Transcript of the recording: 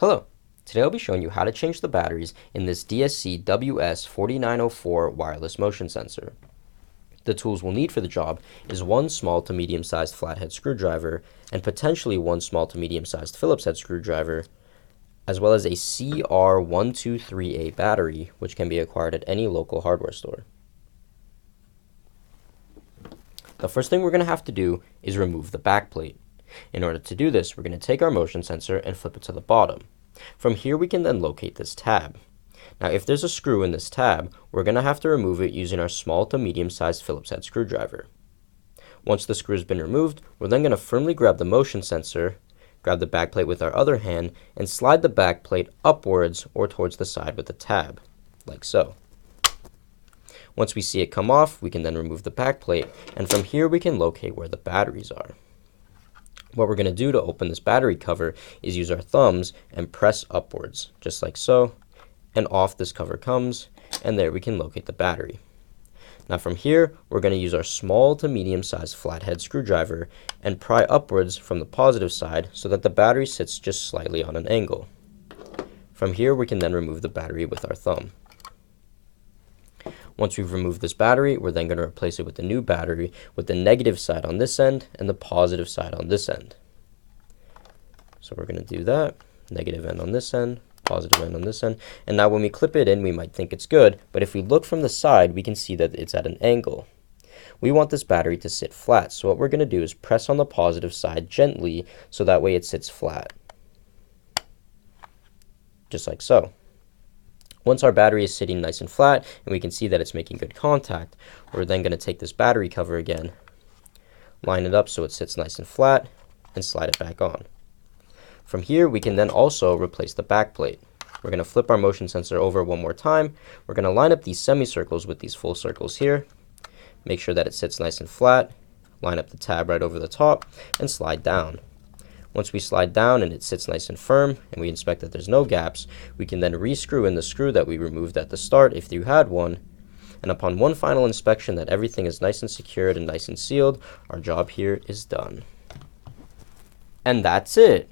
Hello, today I'll be showing you how to change the batteries in this DSC WS4904 wireless motion sensor. The tools we'll need for the job is one small to medium-sized flathead screwdriver and potentially one small to medium-sized Phillips head screwdriver, as well as a CR123A battery, which can be acquired at any local hardware store. The first thing we're going to have to do is remove the back plate. In order to do this, we're going to take our motion sensor and flip it to the bottom. From here, we can then locate this tab. Now, if there's a screw in this tab, we're going to have to remove it using our small to medium-sized Phillips head screwdriver. Once the screw has been removed, we're then going to firmly grab the motion sensor, grab the back plate with our other hand, and slide the back plate upwards or towards the side with the tab, like so. Once we see it come off, we can then remove the back plate, and from here we can locate where the batteries are. What we're going to do to open this battery cover is use our thumbs and press upwards, just like so, and off this cover comes, and there we can locate the battery. Now from here, we're going to use our small to medium-sized flathead screwdriver and pry upwards from the positive side so that the battery sits just slightly on an angle. From here, we can then remove the battery with our thumb. Once we've removed this battery, we're then going to replace it with a new battery with the negative side on this end and the positive side on this end. So we're going to do that, negative end on this end, positive end on this end. And now when we clip it in, we might think it's good, but if we look from the side, we can see that it's at an angle. We want this battery to sit flat, so what we're going to do is press on the positive side gently so that way it sits flat. Just like so. Once our battery is sitting nice and flat and we can see that it's making good contact, we're then going to take this battery cover again, line it up so it sits nice and flat, and slide it back on. From here, we can then also replace the back plate. We're going to flip our motion sensor over one more time. We're going to line up these semicircles with these full circles here, make sure that it sits nice and flat, line up the tab right over the top, and slide down. Once we slide down and it sits nice and firm and we inspect that there's no gaps, we can then re-screw in the screw that we removed at the start if you had one. And upon one final inspection that everything is nice and secured and nice and sealed, our job here is done. And that's it.